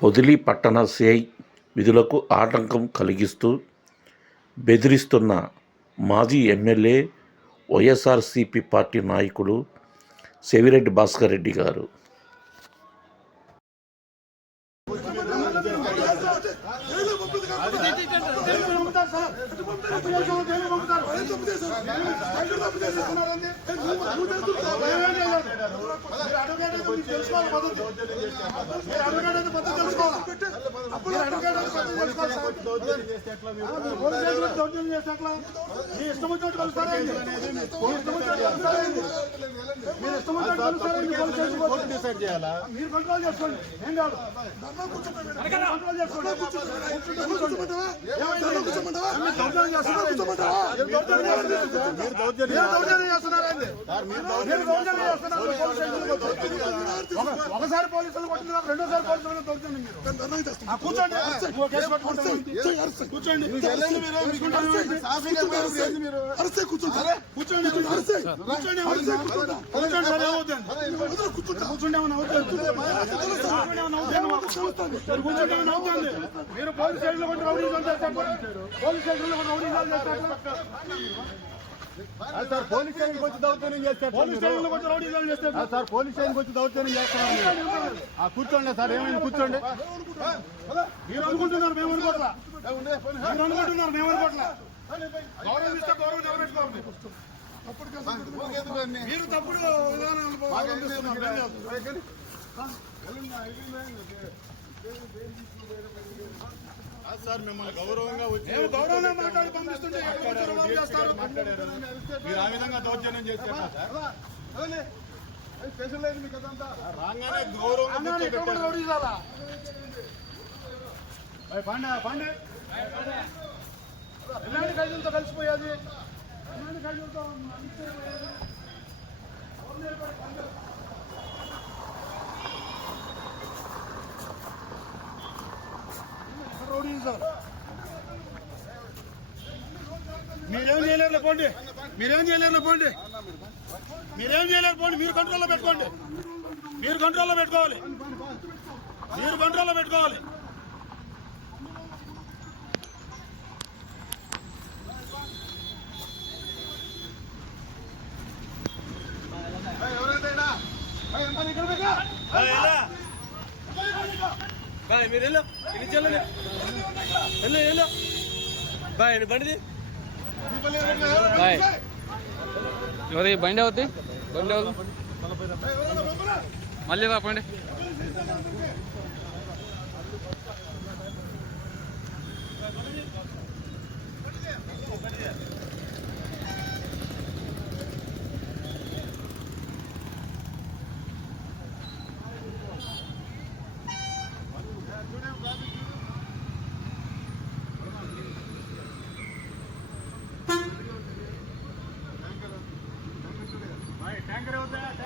పొదిలి పట్టణ సిఐ విధులకు ఆటంకం కలిగిస్తూ బెదిరిస్తున్న మాజీ ఎమ్మెల్యే వైఎస్ఆర్సీపీ పార్టీ నాయకుడు సెవిరెడ్డి భాస్కర్ రెడ్డి గారు. మీ ఇష్టం వచ్చినట్టు కలుస్తారండి ఇష్టం వచ్చినట్టు మీరు ఇష్టం వచ్చినట్టు డిసైడ్ చేయాలా మీరు కంట్రోల్ చేసుకోండి ఏం కాదు ఒకసారి పోలీసులు కొట్టిన రెండోసారి పోలీసులు ఆ, కూర్చోండి కూర్చోండి. కూర్చోండి. కూర్చోండి కూర్చోండి మీరు పోలీస్ స్టేషన్లో కొంచెం రౌడీజం చేస్తారు. పోలీస్ రౌడీజం చేస్తారు. ఆ సార్ పోలీస్ స్టేషన్కి వచ్చి దౌర్జన్యం చేస్తారు. పోలీస్ స్టేషన్లో కొంచెం రౌడీజం చేస్తారు. సార్ పోలీస్ స్టేషన్కి వచ్చి దౌర్జన్యం చేస్తున్నారు. ఆ కూర్చోండి సార్ ఏమైంది? కూర్చోండి. మీరు అనుకుంటున్నారు మేము అనుకోవట్లా మీరు అనుకుంటున్నారు మేము అనుకోవట్లా గౌరవం ఇస్తే గౌరవం నిలబెట్టుకోవాలి. మీరు తప్పుడు విధానం అవలంబిస్తున్నారు. ఏం చేస్తారు? ఆ సార్ మిమ్మల్ని గౌరవంగా వచ్చి గౌరవంగా మాట్లాడి పంపిస్తుంటే? మీరు ఆ విధంగా దౌర్జన్యం రాగానే గౌరవంగా అన్నాను ఇక్కడ కూడా కూర్చోబెట్టారు. రౌడీ చాలా. ఏయ్ పాండే, పాండే. ఎలాంటి ఖైదీలతో కలిసిపోయేది ఎలాంటి ఖైదీలతో కలిసిపోయేది? ఎవరు నిలబడి పాండే? ఇక్కడ రౌడీ సార్. మీరేం చేయలేరు పోండి. మీరేం చేయలేరు పోండి. మీరేం చేయలేరు పోండి. మీరు కంట్రోల్లో పెట్టుకోండి. మీరు కంట్రోల్లో పెట్టుకోవాలి. మీరు కంట్రోల్లో పెట్టుకోవాలి. బాయ్ మీరు వెళ్ళు. ఇది వెళ్ళు వెళ్ళు. బాయ్ బండిది. బాయ్. ఎవరి బండి అవుతుంది బండి అవుతుంది మళ్ళీ రాపండి Thank you, Rosa.